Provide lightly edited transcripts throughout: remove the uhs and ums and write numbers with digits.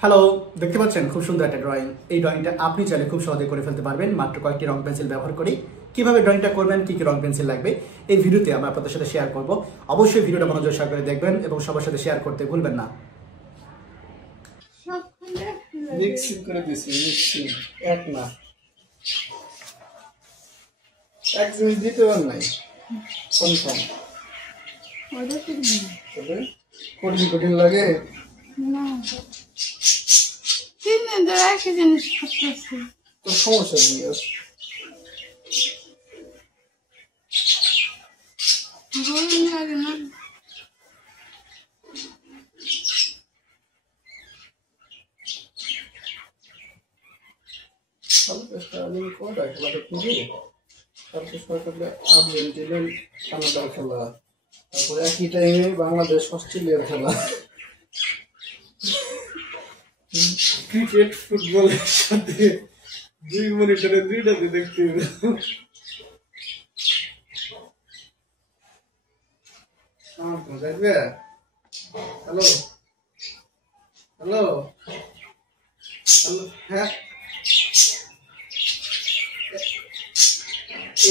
Hello, দেখতে পাচ্ছেন খুব সুন্দর একটা ড্রয়িং। এই ড্রয়িংটা আপনি চাইলে খুব সহজে করে ফেলতে পারবেন মাত্র কয়েকটি রং পেন্সিল ব্যবহার করে। কিভাবে ড্রয়িংটা করবেন, কি কি রং পেন্সিল লাগবে, এই ভিডিওতে আমরা আপনাদের সাথে শেয়ার করব। অবশ্যই ভিডিওটা মনোযোগ সহকারে দেখবেন এবং সবার সাথে শেয়ার করতে ভুলবেন না। মিক্সিং করে দিছি, মিক্সিং এক না এক জিনিস দিতে পার নাই কনফার্ম কঠিন কঠিন লাগে না তিন দিন ধরে একই জিনিস করতেছি তো সমস্যা নেই বোরিং লাগে না আর্জেন্টিনার কানাডার খেলা, তারপরে একই টাইমে বাংলাদেশ অস্ট্রেলিয়ার খেলা। ক্রিকেট ফুটবলের সাথে 2 মনিটরে 2টাতে দেখতে হবে। দেখবে হ্যালো হ্যালো হ্যালো, হ্যাঁ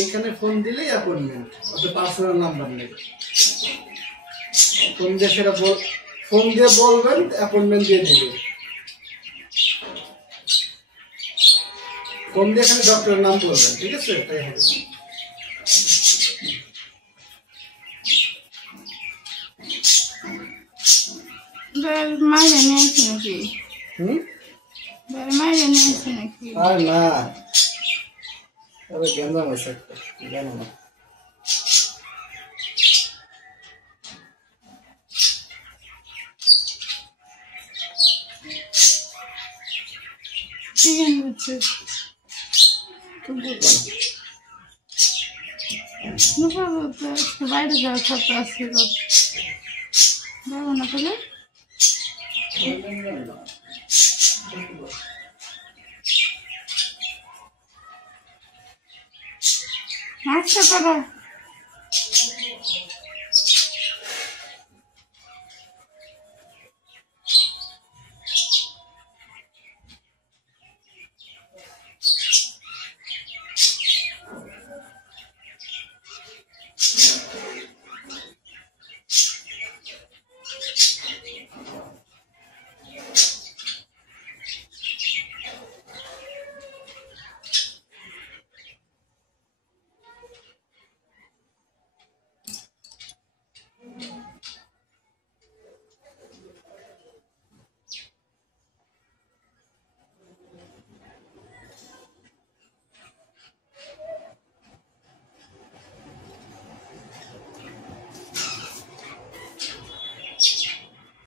এখানে ফোন দিলেই অ্যাপয়েন্টমেন্ট, আপনার পার্সোনাল নাম্বার নেই। ফোন দিয়ে সেটা ফোন দিয়ে বলবেন, অ্যাপয়েন্টমেন্ট দিয়ে দেবেন। ফোন দিয়ে এখানে ডক্টরের নাম বলবেন, ঠিক আছে? তাই হবে। মাইরে নিয়েছি নাকি? মাইরে নিয়েছি নাকি? আর না, তবে গেন্দাম হয়েছে একটা, জানো না। চিকেন হচ্ছে বাইরে যাওয়ার কথা আছে, যাবো না তাহলে। আচ্ছা,